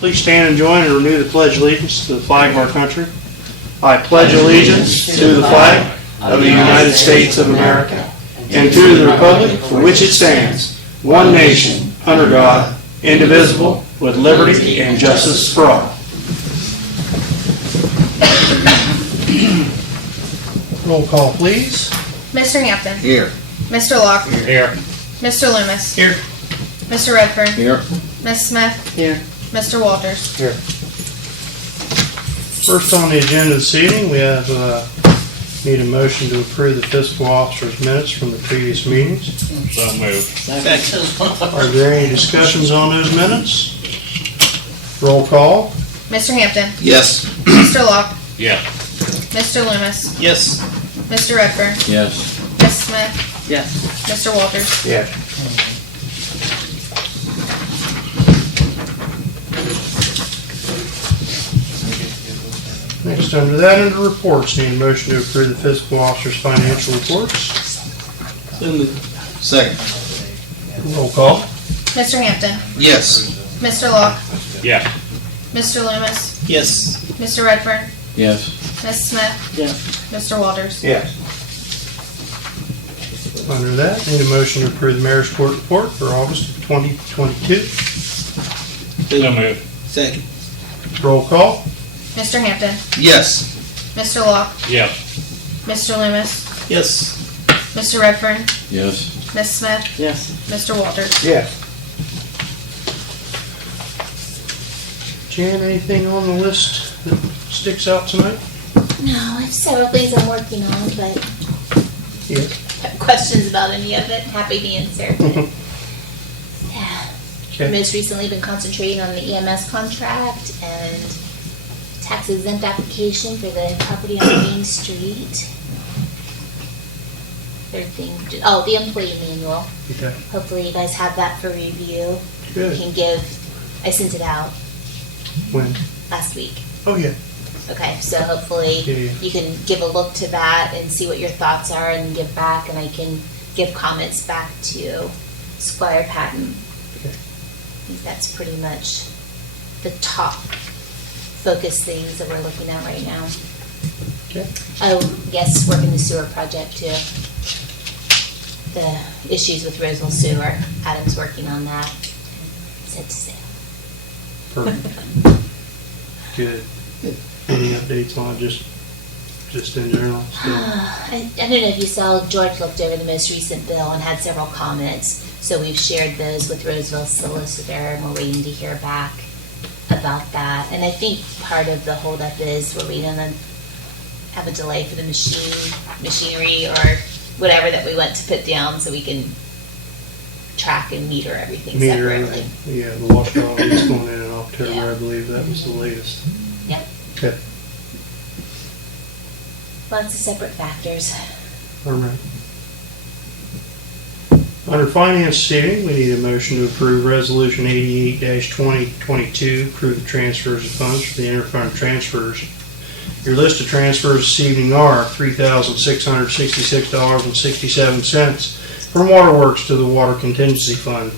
Please stand and join and renew the Pledge of Allegiance to the flag of our country. I pledge allegiance to the flag of the United States of America and to the republic for which it stands, one nation, under God, indivisible, with liberty and justice for all. Roll call, please. Mr. Hampton. Here. Mr. Locke. Here. Mr. Loomis. Here. Mr. Redfern. Here. Ms. Smith. Here. Mr. Walters. Here. First on the agenda this evening, we have need a motion to approve the fiscal officer's minutes from the previous meetings. So moved. Are there any discussions on those minutes? Roll call. Mr. Hampton. Yes. Mr. Locke. Yeah. Mr. Loomis. Yes. Mr. Redfern. Yes. Ms. Smith. Yes. Mr. Walters. Yes. Next, under that, under reports, need a motion to approve the fiscal officer's financial reports. Second. Roll call. Mr. Hampton. Yes. Mr. Locke. Yeah. Mr. Loomis. Yes. Mr. Redfern. Yes. Ms. Smith. Yes. Mr. Walters. Yes. Under that, need a motion to approve the mayor's court report for August of 2022. So moved. Second. Roll call. Mr. Hampton. Yes. Mr. Locke. Yeah. Mr. Loomis. Yes. Mr. Redfern. Yes. Ms. Smith. Yes. Mr. Walters. Yes. Jan, anything on the list that sticks out tonight? No, I have several things I'm working on, but Yes. if you have questions about any of it, happy to answer. Yeah. Okay. Most recently been concentrating on the EMS contract and tax exempt application for the property on Main Street. Third thing, oh, the employee manual. Okay. Hopefully you guys have that for review. Good. I sent it out When? last week. Oh, yeah. Okay, so hopefully Yeah. you can give a look to that and see what your thoughts are and give back, and I can give comments back to Squire Patton. Okay. I think that's pretty much the top focus things that we're looking at right now. Okay. Oh, yes, working the sewer project too. The issues with Roseville Sewer, Adam's working on that. Said to say. Perfect. Good. Any updates on it, just in general? Still? I don't know if you saw, George looked over the most recent bill and had several comments. So we've shared those with Roseville Solicitor, and we're waiting to hear back about that. And I think part of the holdup is we're waiting on have a delay for the machinery or whatever that we want to put down so we can track and meter everything separately. Yeah, the washout is going in October, Yeah. I believe. That was the latest. Yep, Okay. lots of separate factors. All right. Under finance this evening, we need a motion to approve resolution 88-2022, approve the transfers of funds for the interfund transfers. Your list of transfers this evening are $3,666.67 from Waterworks to the Water Contingency Fund,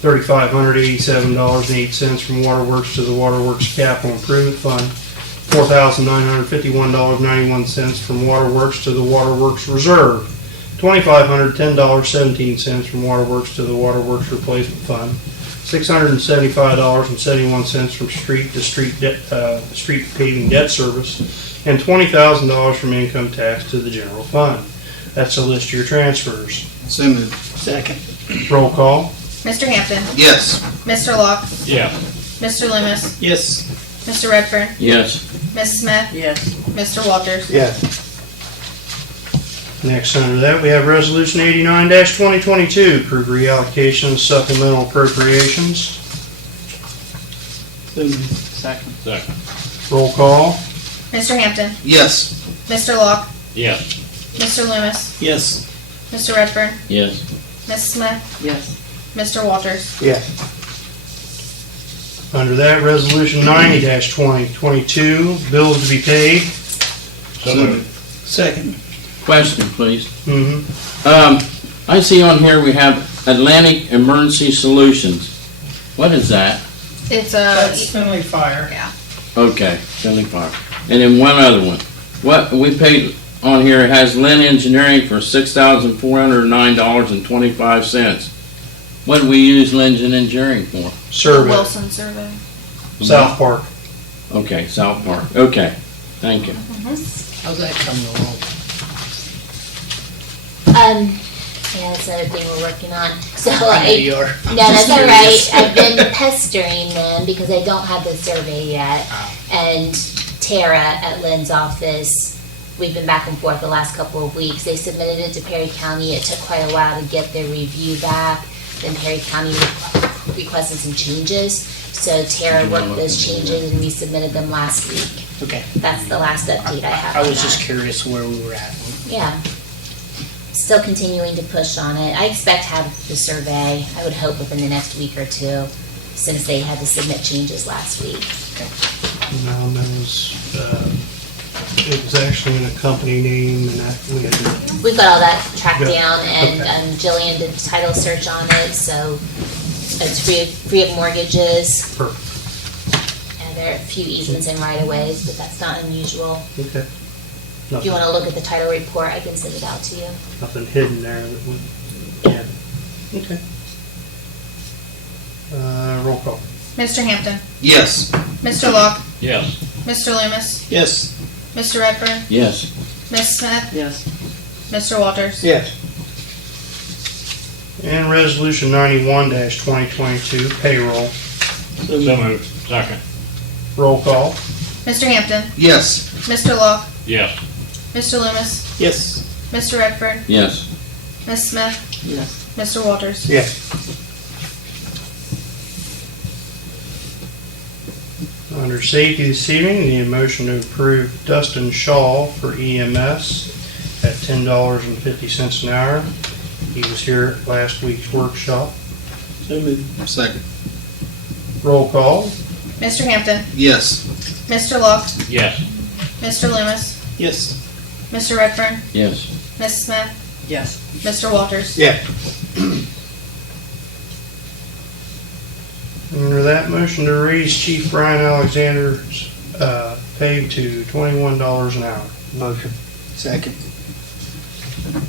$3,587.08 from Waterworks to the Waterworks Capital Improvement Fund, $4,951.91 from Waterworks to the Waterworks Reserve, $2,510.17 from Waterworks to the Waterworks Replacement Fund, $675.71 from street to street paving debt service, and $20,000 from income tax to the general fund. That's a list of your transfers. So moved. Second. Roll call. Mr. Hampton. Yes. Mr. Locke. Yeah. Mr. Loomis. Yes. Mr. Redfern. Yes. Ms. Smith. Yes. Mr. Walters. Yes. Next under that, we have resolution 89-2022, approve reallocation of supplemental appropriations. Second. Second. Roll call. Mr. Hampton. Yes. Mr. Locke. Yes. Mr. Loomis. Yes. Mr. Redfern. Yes. Ms. Smith. Yes. Mr. Walters. Yes. Under that, resolution 90-2022, bills to be paid. So moved. Second. Question, please. Mm-hmm. I see on here we have Atlantic Emergency Solutions. What is that? It's That's Finley Fire. yeah. Okay, Finley Fire. And then one other one. What, we paid on here, it has Lynn Engineering for $6,409.25. What do we use Lynn's Engineering for? Survey, Wilson survey. South Park. Okay, South Park. Okay, thank you. How's that coming along? Yeah, that's another thing we're working on. So I know you are. no, that's all right. I've been pestering them because I don't have the survey yet. And Tara at Lynn's office, we've been back and forth the last couple of weeks. They submitted it to Perry County. It took quite a while to get their review back. Then Perry County requested some changes. So Tara worked those changes and resubmitted them last week. Okay. That's the last update I have. I on was that. just curious where we were at. Yeah. Still continuing to push on it. I expect to have the survey, I would hope within the next week or two, since they had to submit changes last week. No, that was, it was actually in a company name and that, we had to, We've got all that tracked Yeah. down, and Okay. Jillian did title search on it, so it's free of mortgages. perfect, And there are a few easements and right-of-ways, but that's not unusual. okay. If you want to look at the title report, I can send it out to you. Nothing hidden there that would, yeah, okay. Roll call. Mr. Hampton, Yes. Mr. Locke, Yes. Mr. Loomis, Yes. Mr. Redfern, Yes. Ms. Smith, Yes. Mr. Walters. Yes. And resolution 91-2022, payroll. So moved. Second. Roll call. Mr. Hampton, Yes. Mr. Locke, Yes. Mr. Loomis, Yes. Mr. Redfern, Yes. Ms. Smith, Yes. Mr. Walters. Yes. Under safety this evening, the motion to approve Dustin Shaw for EMS at $10.50 an hour. He was here at last week's workshop. So moved. Second. Roll call. Mr. Hampton, Yes. Mr. Locke, Yes. Mr. Loomis, Yes. Mr. Redfern, Yes. Ms. Smith, Yes. Mr. Walters. Yeah. Under that motion to raise Chief Brian Alexander's pay to $21 an hour. Motion. Second.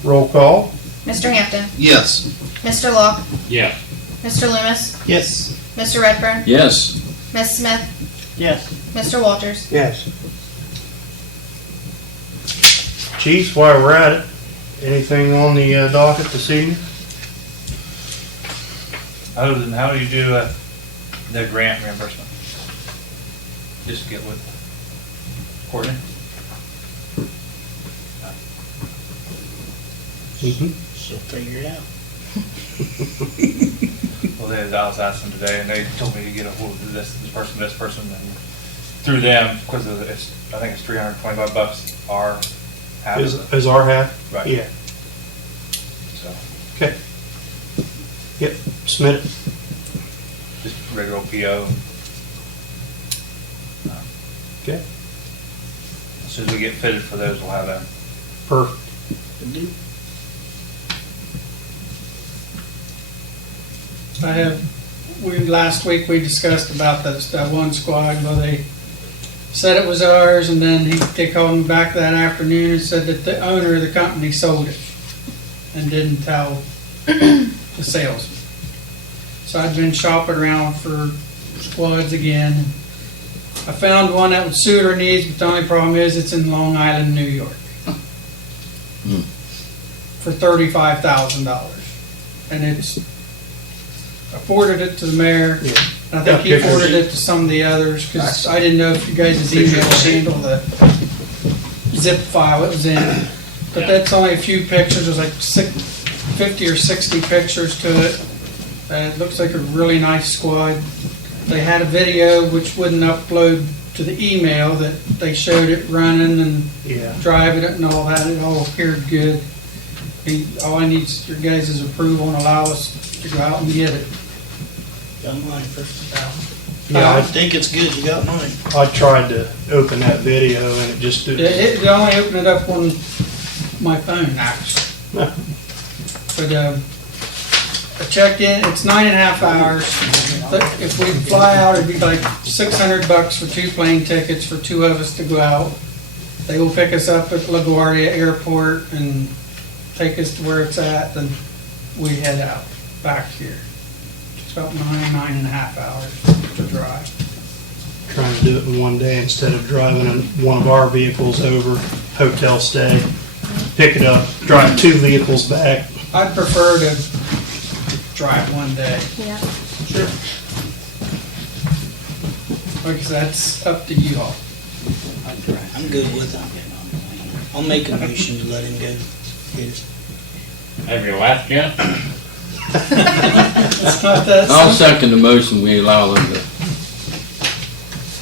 Roll call. Mr. Hampton, Yes. Mr. Locke, Yes. Mr. Loomis, Yes. Mr. Redfern, Yes. Ms. Smith, Yes. Mr. Walters. Yes. Chief, while we're at it, anything on the docket this evening? Other than how do you do the grant reimbursement? Just get with Courtney? Mm-hmm. She'll figure it out. Well, I was asking today, and they told me to get a hold of this person, and through them, because it's, I think it's $325 our half of it. Is our half? Right. Yeah. So, Okay. Yep, submit it. just regular old PO. Okay. As soon as we get fitted for those, we'll have that. Perfect. Last week we discussed about that one squad, well, they said it was ours, and then they called me back that afternoon and said that the owner of the company sold it and didn't tell the salesman. So I've been shopping around for squads again. I found one that would suit our needs, but the only problem is it's in Long Island, New York. For $35,000. And it's, I forwarded it to the mayor. Yeah. And I think he forwarded it to some of the others, because I didn't know if you guys' email would handle the zip file it was in. But that's only a few pictures, there's like 50 or 60 pictures to it. And it looks like a really nice squad. They had a video which wouldn't upload to the email, that they showed it running and Yeah. driving it and all that. It all appeared good. All I need is your guys' approval and allow us to go out and get it. Got mine first. Yeah, I think it's good you got mine. I tried to open that video and it just didn't. It only opened it up on my phone, actually. But a check-in, it's 9.5 hours. But if we fly out, it'd be like $600 for 2 plane tickets for 2 of us to go out. They will pick us up at LaGuardia Airport and take us to where it's at, then we head out, back here. It's about 9.5 hours to drive. Trying to do it in one day instead of driving in one of our vehicles over, hotel stay, pick it up, drive 2 vehicles back. I'd prefer to drive one day. Yeah. Sure. Because that's up to you all. I'm good with it. I'll make a motion to let him go. Get his- Have you left yet? It's not that I'll simple. second the motion, we allow them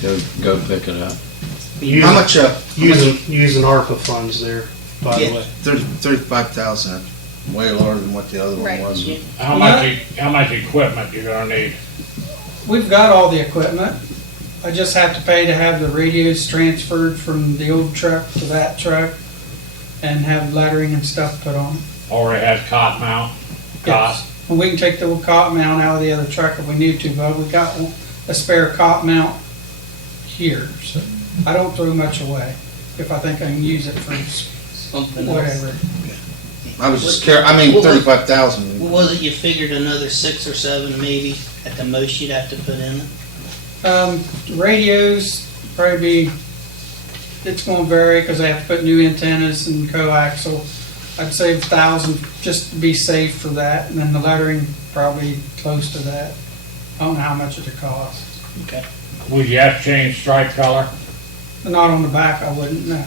to go pick it up. How much, Using ARPA funds there, by the Yeah. way. 35,000, way lower than what the other one Right. was. How much equipment you gonna need? We've got all the equipment. I just have to pay to have the radios transferred from the old truck to that truck and have lettering and stuff put on. Already has cot mount? Yes. And we can take the old cot mount out of the other truck if we need to, but we got a spare cot mount here, so I don't throw much away if I think I can use it for Something else. whatever. I was just curious, I mean, What was- 35,000. What was it, you figured another 6 or 7 maybe, at the most you'd have to put in it? Radios, probably be, it's gonna vary because I have to put new antennas and coaxial. I'd say 1,000 just to be safe for that, and then the lettering probably close to that. I don't know how much it'd cost. Okay. Would you have to change stripe color? But not on the back, I wouldn't, no.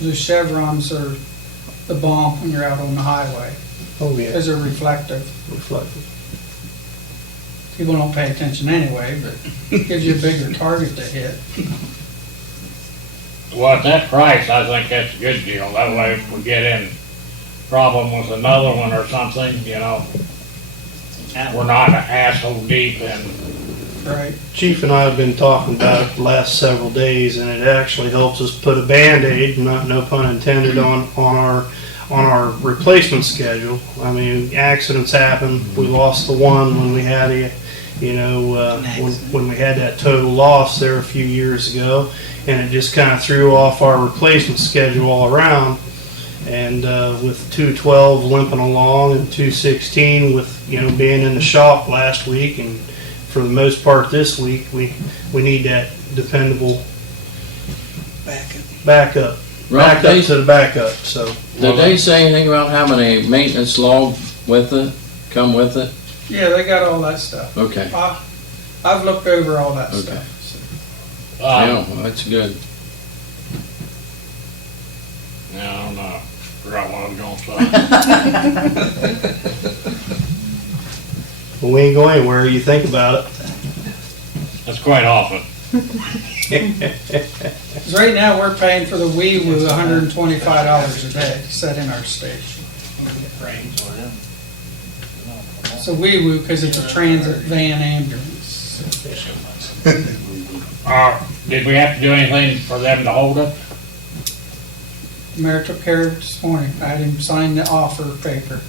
The chevrons are the bomb when you're out on the highway, Oh, yeah, because they're reflective. reflective. People don't pay attention anyway, but it gives you a bigger target to hit. Well, at that price, I think that's a good deal. That way if we get in problem with another one or something, you know, we're not an asshole deep in. Right. Chief and I have been talking about it the last several days, and it actually helps us put a Band-Aid, no pun intended, on our replacement schedule. I mean, accidents happen. We lost the one when we had when we had that total loss there a few years ago, and it just kind of threw off our replacement schedule all around. And with 212 limping along and 216 with being in the shop last week and for the most part this week, we need that dependable backup. Right, Backup to the backup. So did they say anything about having a maintenance log with it, come with it? Yeah, they got all that stuff. Okay, I've looked over all that Okay. stuff. yeah, well, that's good. Yeah, I don't know. Forgot what I was gonna say. well, we ain't going anywhere. You think about it. That's quite often. 'Cause right now, we're paying for the wee woo $125 a day to set in our station. It's a wee woo because it's a transit van ambulance. Did we have to do anything for them to hold it? The mayor took care of it this morning. I had him sign the offer paper.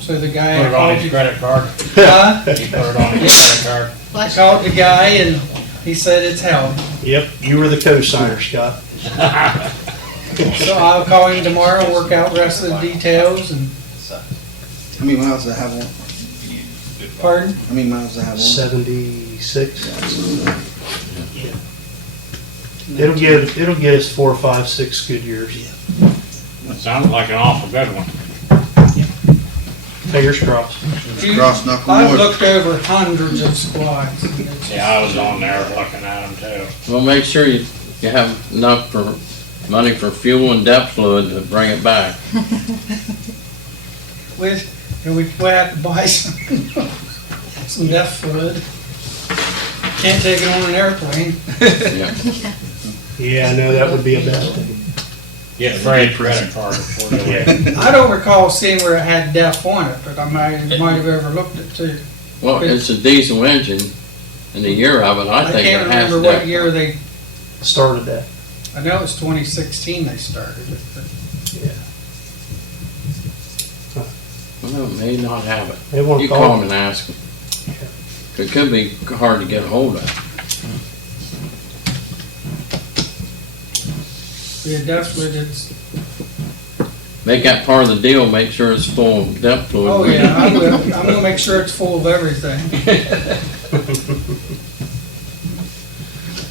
So the guy. Put it on his credit card? Huh? He put it on his credit card? I called the guy and he said it's held. Yep, you were the co-signer, Scott. So I'll call him tomorrow and work out the rest of the details and, How many miles does it have on? pardon? How many miles does it have on? 76. It'll get us 4, 5, 6 good years. That sounds like an awful good one. Fingers crossed. Cross knuckle I've wood. looked over hundreds of squads. Yeah, I was on there looking at them too. Well, make sure you have enough for money for fuel and depth fluid to bring it back. We have to buy some death fluid. Can't take it on an airplane. Yeah. Yeah, I know that would be a bad thing. Get Fred's credit card before you leave. I don't recall seeing where it had DEF on it, but I might have overlooked it too. Well, it's a diesel engine, And the year of it, I I think can't it has remember what to. year they, Started that. I know it was 2016 they started it, but Well, it may not have it. They want You to call call them and ask them. It could be hard to get a hold of. yeah, definitely it's, Make that part of the deal, make sure it's full of depth fluid. oh yeah, I will. I'm gonna make sure it's full of everything.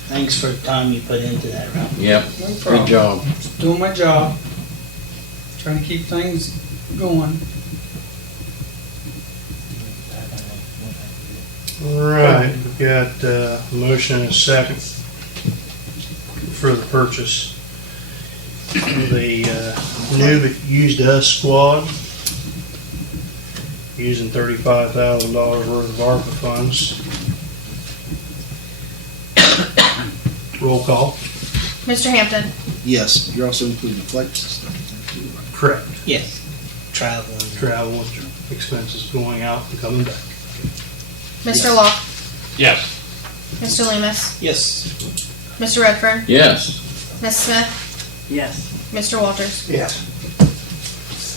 Thanks for the time you put into that, Ralph. Yep, No good problem. job. Just doing my job. Trying to keep things going. All right, we've got a motion and a second for the purchase of the new but used us squad, using $35,000 worth of ARPA funds. Roll call. Mr. Hampton, Yes, you're also including the flight system. Correct. Yes. Travel. Travel expenses going out and coming back. Mr. Locke, Yes. Mr. Loomis, Yes. Mr. Redfern, Yes, Ms. Smith, Yes. Mr. Walters. Yes.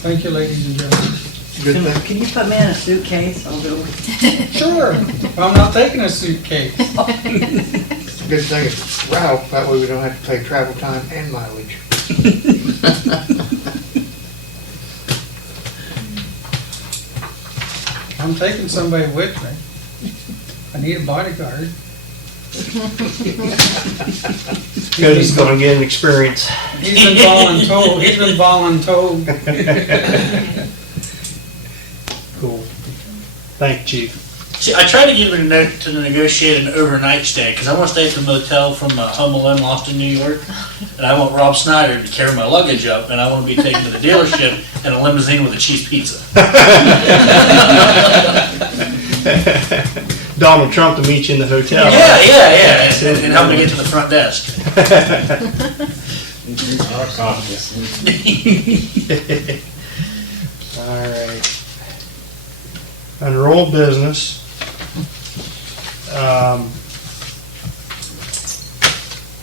Thank you, ladies and gentlemen. Good thing. Can you put me in a suitcase? I'll go with Sure. I'm not taking a suitcase. Good thing it's Ralph, that way we don't have to pay travel time and mileage. I'm taking somebody with me. I need a bodyguard. Because he's gonna get an experience. He's been voluntold. He's been voluntold. Cool. Thank you, Chief. See, I tried to get her to negotiate an overnight stay, because I want to stay at the motel from Home Alone Lost in New York, and I want Rob Snyder to carry my luggage up, and I want to be taken to the dealership in a limousine with a cheese pizza. Donald Trump to meet you in the hotel. Yeah, and help me get to the front desk. All right. Under old business,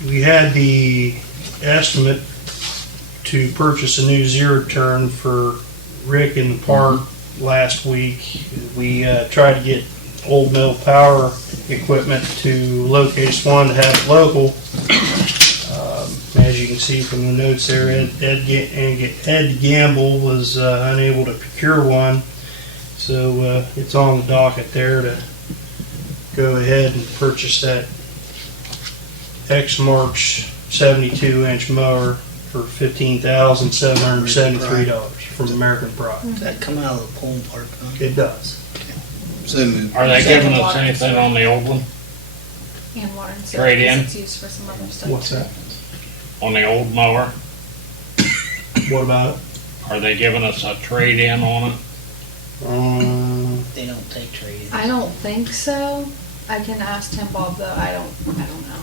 we had the estimate to purchase a new zero turn for Rick in the park last week. We tried to get Old Mill Power equipment to locate one to have it local. As you can see from the notes there, Ed Gamble was unable to procure one. So it's on the docket there to go ahead and purchase that X-March 72-inch mower for $15,773 from American Pride. Does that come out of the pulling park, huh? It does. So moved. Are they giving us anything on the old one? And water and Trade in? It's used for some other stuff. What's that? On the old mower? What about it? Are they giving us a trade-in on it? They don't take trade-in. I don't think so. I can ask Tim Bob though. I don't know.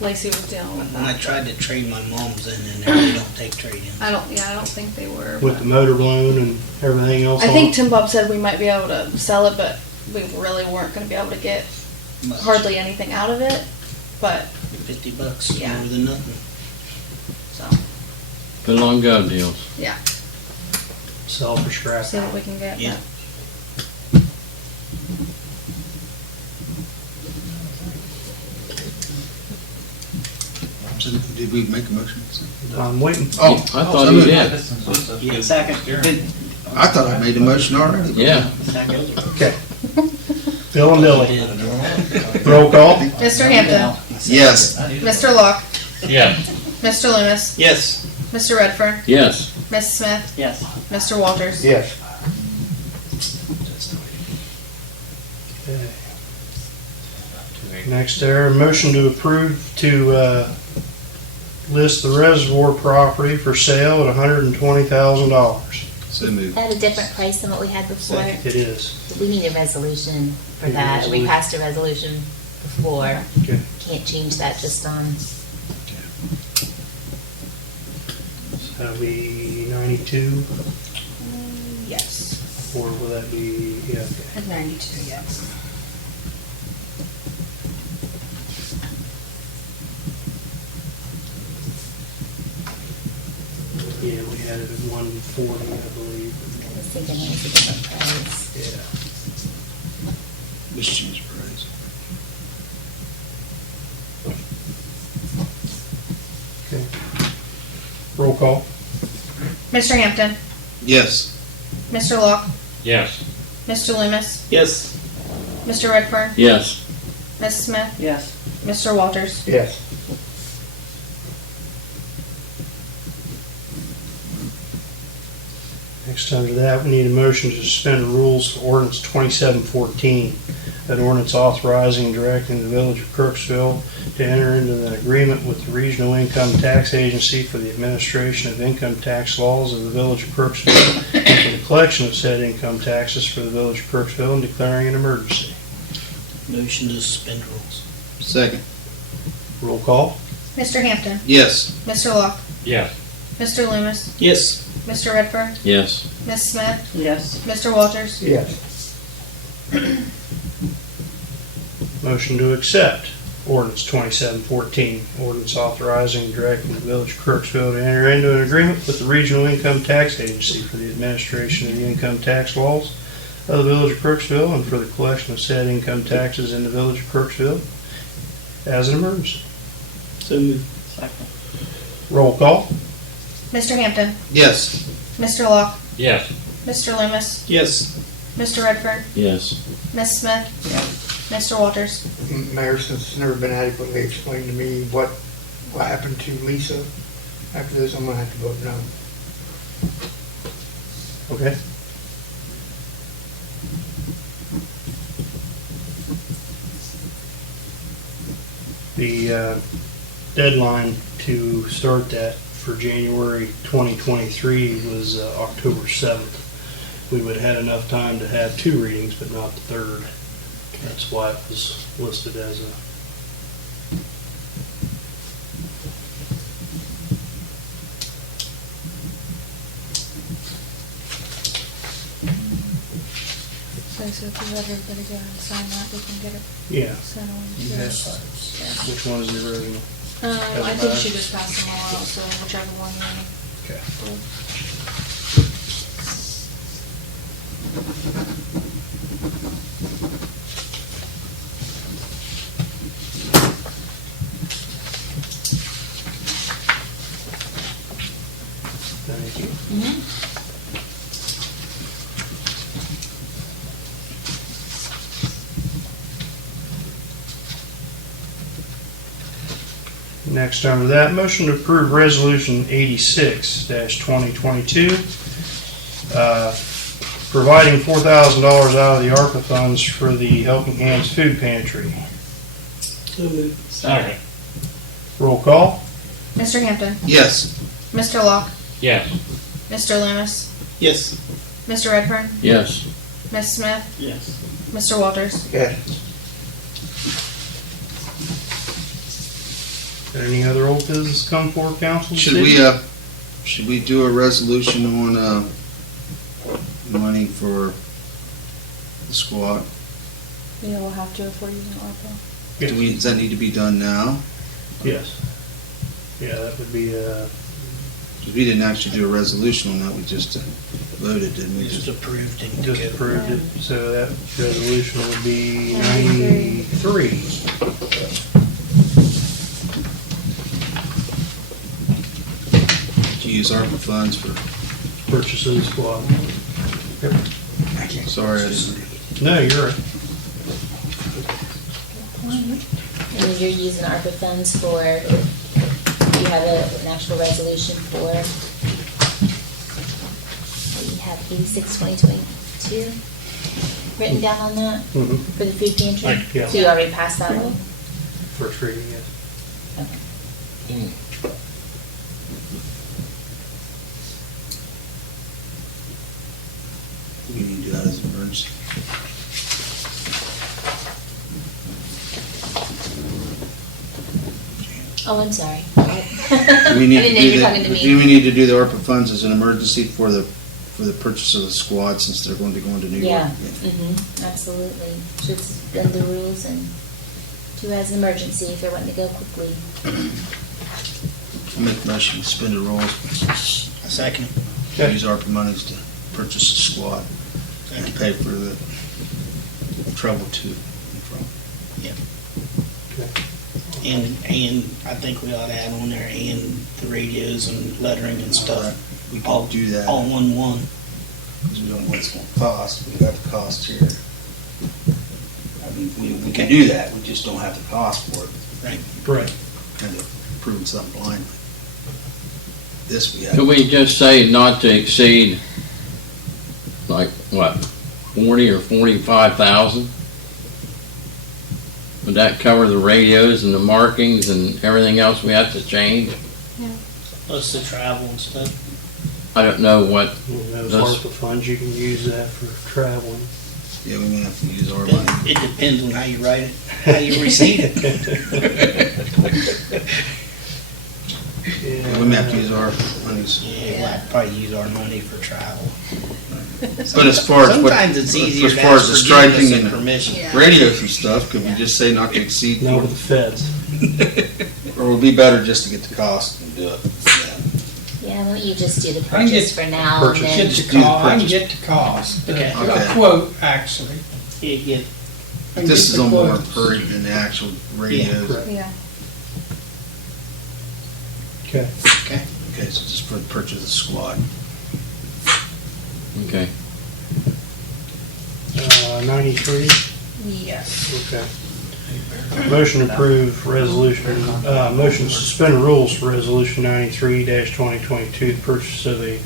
Lacey was dealing with When I that. tried to trade my mom's in there, they don't take trade-in. I don't think they were. With the motor blown and everything else I on think it? Tim Bob said we might be able to sell it, but we really weren't going to be able to get Much. hardly anything out of it. But $50, Yeah. more than nothing. so put it on gov deals. yeah, Sell for scrap. see what we can get. Yeah. So did we make a motion? I'm waiting. Oh, I thought you did. Yeah. second. I thought I made a motion already. Yeah, Okay. Bill and Dilly. Roll call. Mr. Hampton, Yes. Mr. Locke, Yes. Mr. Loomis, Yes. Mr. Redfern, yes. Ms. Smith, Yes. Mr. Walters. Yes. Okay. Next there, motion to approve to list the reservoir property for sale at $120,000. So moved. At a different price than what we had before. It is. We need a resolution for Need a that. We resolution. passed a resolution before. Okay. Can't change that just on, That'll be 92, Yes. or will that be, yeah, okay. At 92, yes. had it at 140, I believe. I was thinking it was a different price. Yeah. Just change price. Okay. Roll call. Mr. Hampton, Yes. Mr. Locke, Yes. Mr. Loomis, Yes. Mr. Redfern, Yes. Ms. Smith, Yes. Mr. Walters. Yes. Next under that, we need a motion to suspend the rules for ordinance 2714, an ordinance authorizing and directing the village of Crooksville to enter into an agreement with the Regional Income Tax Agency for the administration of income tax laws of the village of Crooksville and for the collection of said income taxes for the village of Crooksville and declaring an emergency. Motion to suspend rules. Second. Roll call. Mr. Hampton, Yes. Mr. Locke, Yes. Mr. Loomis, Yes. Mr. Redfern, Yes. Ms. Smith, Yes. Mr. Walters. Yes. Motion to accept ordinance 2714, ordinance authorizing and directing the village of Crooksville to enter into an agreement with the Regional Income Tax Agency for the administration of the income tax laws of the village of Crooksville and for the collection of said income taxes in the village of Crooksville as an emergency. So moved. Second. Roll call. Mr. Hampton, Yes. Mr. Locke, Yes. Mr. Loomis, Yes. Mr. Redfern, Yes. Ms. Smith, Mr. Walters. Mayor, since it's never been adequately explained to me what happened to Lisa after this, I'm gonna have to vote no. Okay. The deadline to start that for January 2023 was October 7th. We would have had enough time to have 2 readings, but not the third. That's why it was listed as a... So if you let everybody go and sign that, we can get it Yeah. sent on. You have Which one is the original? I think she just passed them all out, so whichever one you want. Okay. Thank you. Next under that, motion to approve resolution 86-2022, providing $4,000 out of the ARPA funds for the Helping Hands Food Pantry. So moved. Second. Roll call. Mr. Hampton, Yes. Mr. Locke, Yes. Mr. Loomis, Yes. Mr. Redfern, Yes. Ms. Smith, Yes. Mr. Walters. Yes. Any other old business come for council? Should we do a resolution on, money for the squad? We will have to if we're using ARPA. Yes. Does that need to be done now? Yes. Yeah, that would be, 'Cause we didn't actually do a resolution on that, we just voted, didn't we? Just approved it. just approved it, so that resolution would be 93. To use ARPA funds for, Purchases of squad. Yep. sorry, I didn't. No, you're right. And you're using ARPA funds for, you have an actual resolution for, you have 86-2022 written down on that Mhm. for the food pantry? Yeah. So you already passed that one? First reading, yes. We need to do that as an emergency. Oh, I'm sorry. Do we need I didn't know to you do were talking to the, me. do we need to do the ARPA funds as an emergency for the purchase of the squad since they're going to go into New York? Yeah, absolutely. Should suspend the rules and do as an emergency if they're wanting to go quickly. I'll make a motion to suspend the rules. Second. Okay. Use ARPA monies to purchase a squad and pay for the trouble to and from. And I think we ought to add on there, and the radios and lettering and stuff. We All- can do that. All in one. Because we don't know what it's gonna cost, we got the cost here. I mean, we can do that, we just don't have the cost for it, Right. kind of proving something blindly. This we have. Could we just say not to exceed, like, what, 40 or 45,000? Would that cover the radios and the markings and everything else we have to change? Plus the travel and stuff. I don't know what, Those Those- ARPA funds, you can use that for traveling. Yeah, we may have to use our money. It depends on how you write it, how you receive it. We may have to use our monies. Yeah, we'll have to probably use our money for travel. But as far as what, Sometimes it's easier as to far as ask the forgiveness striping than and permission. Yeah. radios and stuff, could we just say not to exceed? No, with the feds. Or would it be better just to get the cost and do it? Yeah, why don't you just do the I can get- purchase for now and purchase. then. Get Just the do the cost, I can purchase. get the cost, Okay. a Okay. quote, actually. You get, I can This get is the on more quotes. per than the actual radios. correct. Yeah. Okay. Okay, so just for the purchase of the squad. okay. 93, Yes. okay. Motion to approve resolution, motion to suspend rules for resolution 93-2022, the purchase of a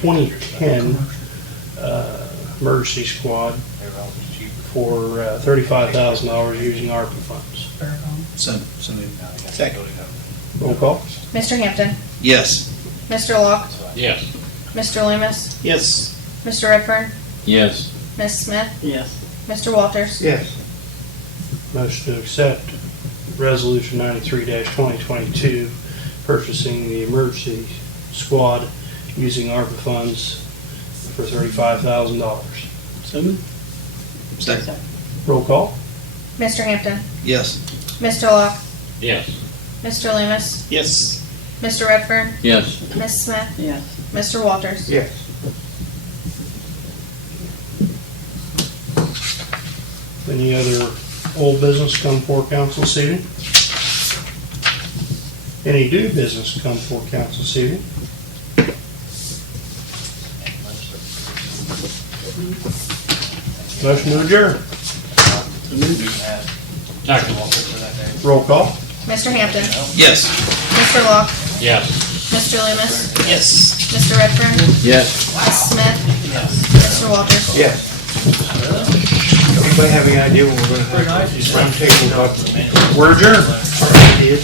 2010 emergency squad for $35,000 using ARPA funds. Somebody. second. Roll call? Mr. Hampton, Yes. Mr. Locke, Yes. Mr. Loomis, Yes. Mr. Redfern, Yes, Ms. Smith, Yes. Mr. Walters. Yes. Motion to accept resolution 93-2022, purchasing the emergency squad using ARPA funds for $35,000. So moved. Second. Roll call? Mr. Hampton, Yes. Mr. Locke, Yes. Mr. Loomis, Yes. Mr. Redfern, yes. Ms. Smith, Yes. Mr. Walters. Yes. Any other old business come before council this evening? Any new business come before council this evening? Motion to adjourn. Second. Roll call? Mr. Hampton, Yes. Mr. Locke, Yes. Mr. Loomis, Yes. Mr. Redfern, Yes. Ms. Smith, Mr. Walters. Yes. Anybody have any idea when we're gonna have this round table about We're adjourned. our ideas?